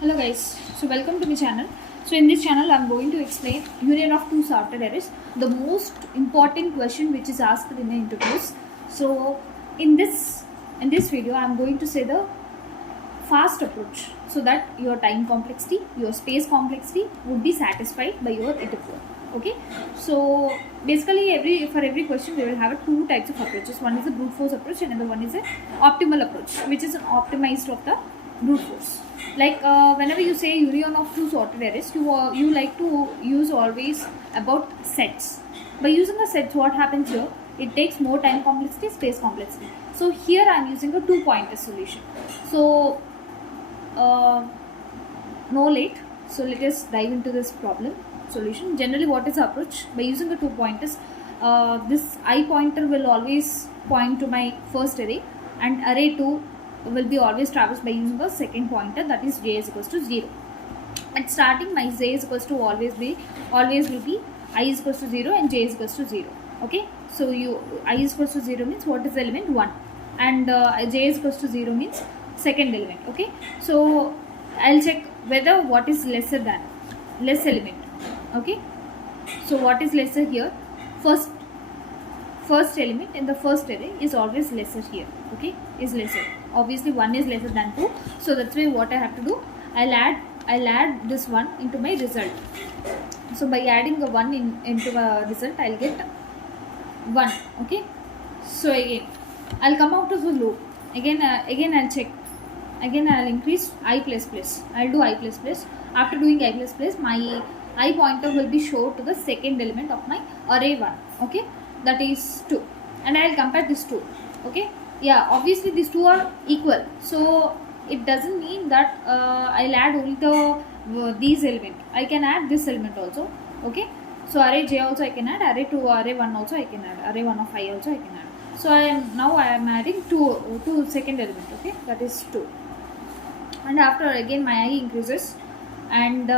Hello guys, so welcome to my channel. So in this channel I am going to explain union of two sorted arrays, the most important question which is asked in the interviews. So in this video I am going to say the fast approach so that your time complexity, your space complexity would be satisfied by your interviewer. Okay, so basically for every question we will have two types of approaches. One is a brute force approach and another one is a optimal approach, which is an optimized of the brute force. Like whenever you say union of two sorted arrays, you like to use always about sets. By using the sets, what happens here? It takes more time complexity, space complexity. So here I am using a two-pointer solution. So no late. So let us dive into this problem solution. Generally, what is the approach? By using the two pointers, this I pointer will always point to my first array, and array 2 will be always traversed by using the second pointer, that is j is equals to 0. At starting, my j is equals to always will be I is equals to 0 and j is equals to 0. Okay, so I is equals to 0 means what is the element? 1, and j is equals to 0 means second element. Okay, so I'll check whether what is lesser than less element. Okay, so what is lesser here? First element in the first array is always lesser here. Okay, is lesser. Obviously 1 is lesser than 2, so that's why what I have to do, I'll add this one into my result. So by adding the 1 into the result, I'll get 1. Okay, so again I'll come out of the loop. Again I'll check. Again I'll increase I plus plus. I'll do I plus plus. After doing I plus plus, my I pointer will be shown to the second element of my array 1. Okay, that is 2, and I'll compare this 2. Okay, yeah, obviously these two are equal, so it doesn't mean that I'll add only these element. I can add this element also. Okay, so array j also I can add, array 2, array 1 also I can add, array 1 of I also I can add. So I am adding two second element. Okay, that is 2, and after again my I increases, and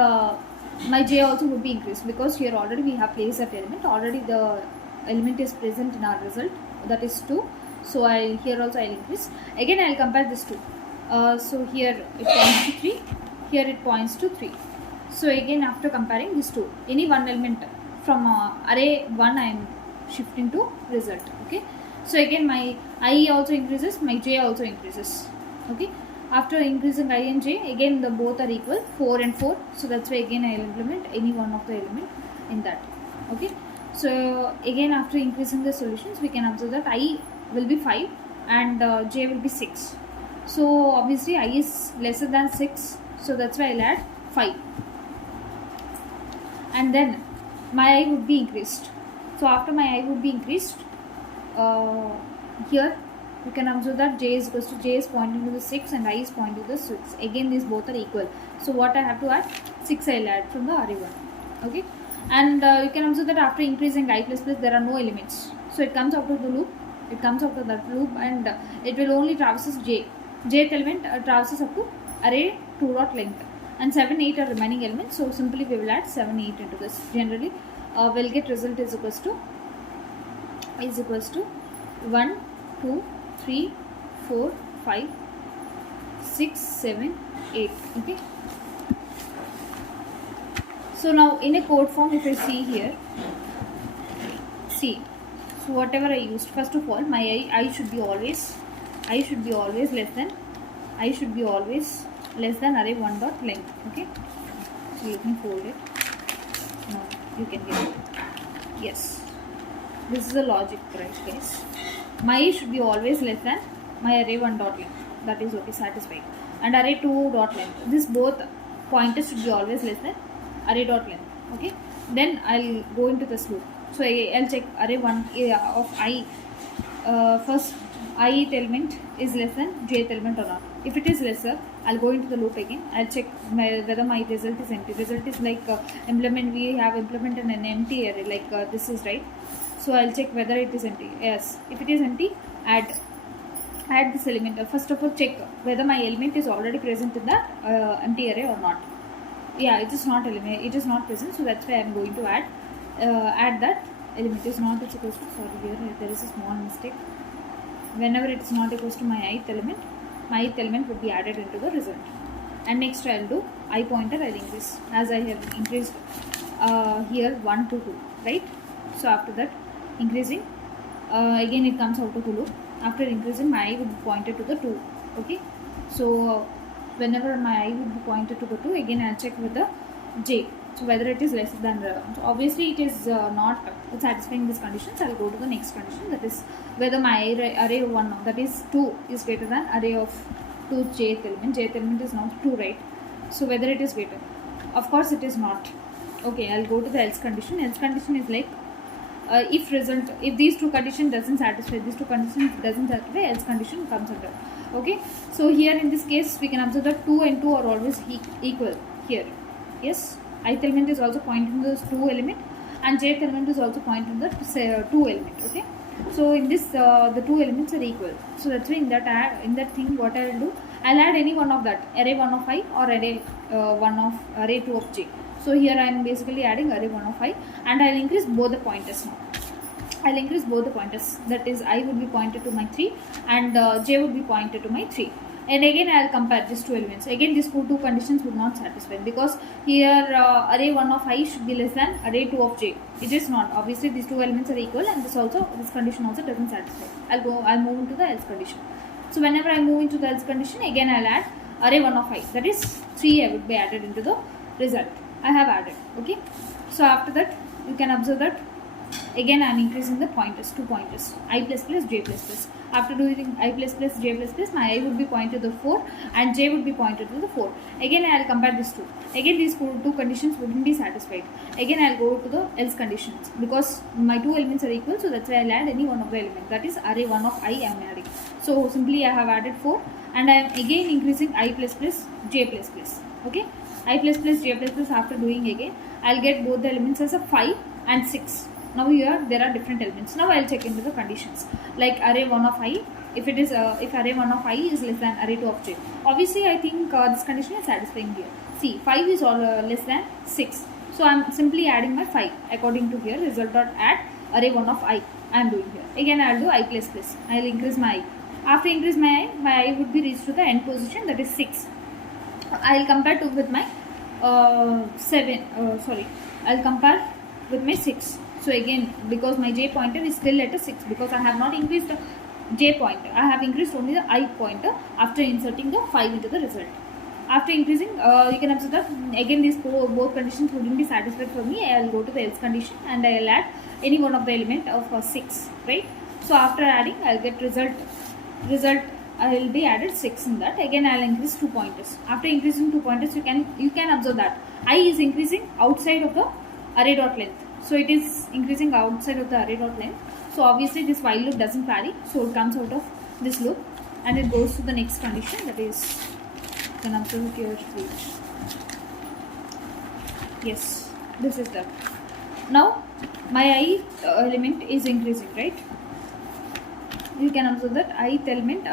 my j also would be increased, because here already we have placed that element. Already the element is present in our result, that is 2. So here also I'll increase. Again I'll compare this 2. So here it points to 3, here it points to 3. So again after comparing these two, any one element from array 1 I am shifting to result. Okay, so again my I also increases, my j also increases. Okay, after increasing I and j, again the both are equal, 4 and 4. So that's why again I will implement any one of the element in that. Okay, so again after increasing the solutions, we can observe that I will be 5 and j will be 6. So obviously I is lesser than 6, so that's why I'll add 5, and then my I would be increased. So after my I would be increased, here you can observe that j is equals to, j is pointing to the 6 and I is pointing to the 6. Again these both are equal, so what I have to add? 6 I'll add from the array 1. Okay, and you can observe that after increasing I plus plus, there are no elements, so it comes out of the loop. It comes out of that loop, and it will only traverses jth element traverses up to array 2 dot length, and 7 8 are remaining elements. So simply we will add 7 8 into this. Generally we'll get result is equals to 1 2 3 4 5 6 7 8. Okay, so now in a code form, if I see here, see, so whatever I used, first of all my I should be always less than array 1 dot length. Okay, so let me fold it. Now you can get it. Yes, this is the logic, right guys? My I should be always less than my array 1 dot length, that is okay, satisfied, and array 2 dot length, this both pointers should be always less than array dot length. Okay, then I'll go into this loop. So I'll check array 1 of I, first ith element is less than jth element or not. If it is lesser, I'll go into the loop again. I'll check whether my result is empty. Result is like implement, we have implemented an empty array, like this is right. So I'll check whether it is empty. Yes, if it is empty, add this element. First of all, check whether my element is already present in the empty array or not. Yeah, it is not present, so that's why I'm going to add that element. Is not equals to, sorry, here there is a small mistake. Whenever it is not equals to my ith element would be added into the result. and next I'll do I pointer, I'll increase as I have increased here 1 to 2, right? So after that increasing, again it comes out of the loop. After increasing, my eye would be pointed to the 2, okay? So whenever my eye would be pointed to the 2, again I'll check with the j, so whether it is lesser than so obviously it is not satisfying this condition, so I'll go to the next condition, that is whether my array of 1, that is 2, is greater than array of 2 jth element is not 2, right? So whether it is greater, of course it is not. Okay, I'll go to the else condition. Else condition is like if these two conditions doesn't satisfy, else condition comes under. Okay, so here in this case we can observe that 2 and 2 are always equal here. Yes, ith element is also pointing to this 2 element and jth element is also pointing to the 2 element. Okay, so in this the two elements are equal, so that's why in that thing what I will do, I'll add any one of that, array 1 of I or array 2 of j. So here I am basically adding array 1 of I and I'll increase both the pointers now. I'll increase both the pointers, that is I would be pointed to my 3 and j would be pointed to my 3. And again I'll compare these two elements. Again these two conditions would not satisfy because here array 1 of I should be less than array 2 of j. It is not. Obviously these two elements are equal and this condition also doesn't satisfy. I'll move into the else condition. So whenever I move into the else condition, again I'll add array 1 of I, that is 3 I would be added into the result. I have added. Okay, so after that you can observe that again I am increasing the pointers, 2 pointers, I plus plus j plus plus. After doing I plus plus j plus plus, my I would be pointed to the 4 and j would be pointed to the 4. Again I will compare these two. Again these two conditions wouldn't be satisfied. Again I will go to the else conditions because my two elements are equal, so that's why I will add any one of the element, that is array 1 of I am adding. So simply I have added 4 and I am again increasing I plus plus j plus plus. Okay, I plus plus j plus plus. After doing again I'll get both the elements as a 5 and 6. Now here there are different elements. Now I'll check into the conditions like array 1 of I, if it is if array 1 of I is less than array 2 of j. Obviously I think this condition is satisfying here. See, 5 is all less than 6, so I'm simply adding my 5 according to here result dot add array 1 of I am doing here. Again I'll do I plus plus. I'll increase my I. After increase my I would be reached to the end position, that is 6. I'll compare to with my I'll compare with my 6. So again, because my j pointer is still at a 6, because I have not increased the j pointer, I have increased only the I pointer after inserting the 5 into the result. After increasing, you can observe that again these both conditions wouldn't be satisfied for me. I'll go to the else condition and I'll add any one of the element of 6, right? So after adding, I'll get result I will be added 6 in that. Again I'll increase 2 pointers. After increasing 2 pointers, you can observe that I is increasing outside of the array dot length. So it is increasing outside of the array dot length. So obviously this while loop doesn't vary, so it comes out of this loop and it goes to the next condition, that is you can observe here. Yes, this is that. Now my I element is increasing, right? You can observe that ith element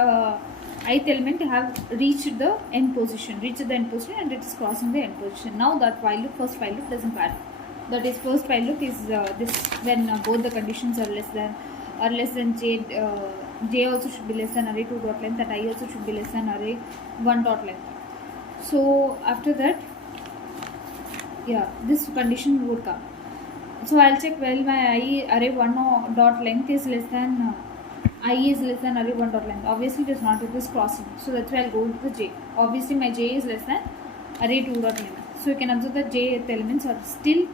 have reached the end position, and it is crossing the end position. Now that first while loop doesn't vary. That is, first while loop is this when both the conditions are less than j. J also should be less than array 2 dot length, and I also should be less than array 1 dot length. So after that, yeah, this condition would come. So I'll check, well, my array 1 dot length is less than I is less than array 1 dot length. Obviously it is not, it is crossing, so that's why I'll go to the j. Obviously my j is less than array 2 dot length. So you can observe that jth elements are still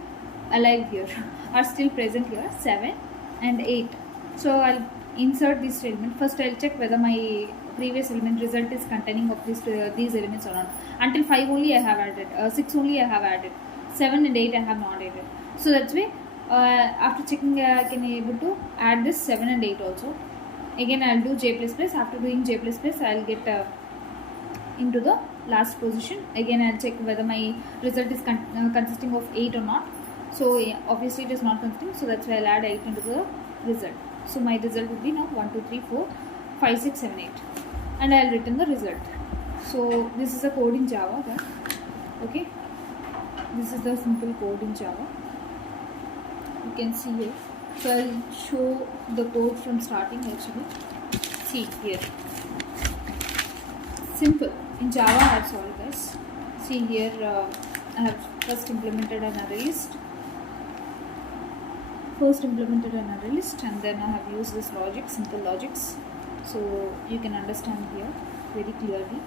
alive here, are still present here, 7 and 8. So I'll insert this element. First I'll check whether my previous element result is containing of these elements or not. Until 5 only I have added, 6 only I have added, 7 and 8 I have not added. So that's why after checking I can able to add this 7 and 8 also. Again I'll do j plus plus. After doing j plus plus, I'll get into the last position. Again I'll check whether my result is consisting of 8 or not. So yeah, obviously it is not consisting, so that's why I'll add 8 into the result. So my result would be now 1 2 3 4 5 6 7 8, and I'll return the result. So this is a code in Java, okay? Okay, this is the simple code in Java. You can see here. So I'll show the code from starting actually. See here. Simple. In Java I have solved this. see here, I have first implemented an array list. And then I have used this logic, simple logics, so you can understand here very clearly.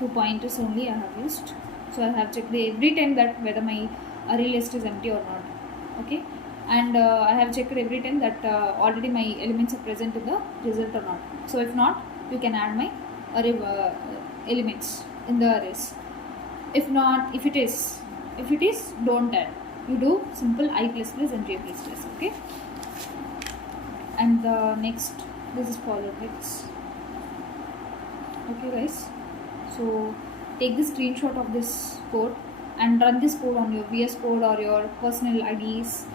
2 pointers only I have used. So I have checked every time that whether my array list is empty or not. Okay, and I have checked every time that already my elements are present in the result or not. So if not, you can add my array elements in the arrays. If not, if it is, don't add. You do simple I++ and j++. Okay, and the next, this is for logics. Okay guys, so take the screenshot of this code and run this code on your VS Code or your personal IDEs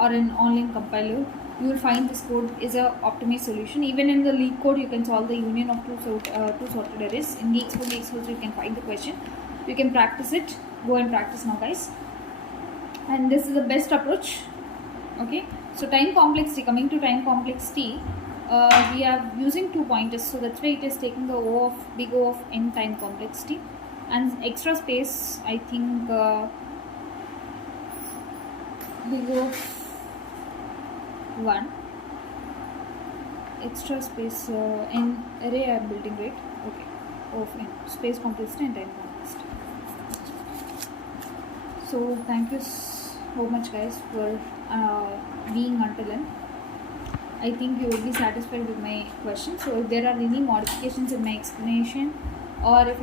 or an online compiler. You will find this code is a optimized solution. Even in the LeetCode, you can solve the union of two sorted arrays. In Geeks4Geeks you can find the question. You can practice it. Go and practice now, guys. And this is the best approach. Okay, so time complexity, coming to time complexity, we are using 2 pointers, so that's why it is taking the big O of n time complexity, and extra space, I think big O of 1, extra space in array I am building, right? Okay, O of n, space complexity and time complexity. So thank you so much guys for being until end. I think you will be satisfied with my question. So if there are any modifications in my explanation, or if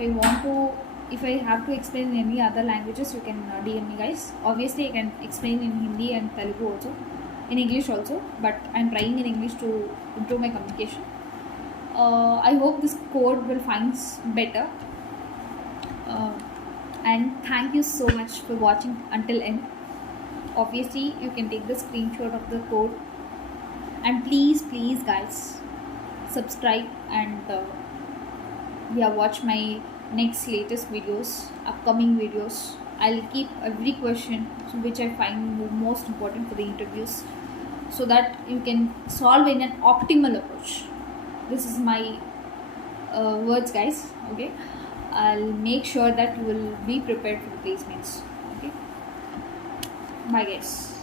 I have to explain in any other languages, you can DM me guys. Obviously I can explain in Hindi and Telugu also, in English also, but I'm trying in English to improve my communication. I hope this code will find better. And thank you so much for watching until end. Obviously you can take the screenshot of the code, and please guys subscribe and watch my next latest videos, upcoming videos. I'll keep every question which I find most important for the interviews, so that you can solve in an optimal approach. This is my words guys. Okay, I'll make sure that you will be prepared for the placements. Okay, bye guys.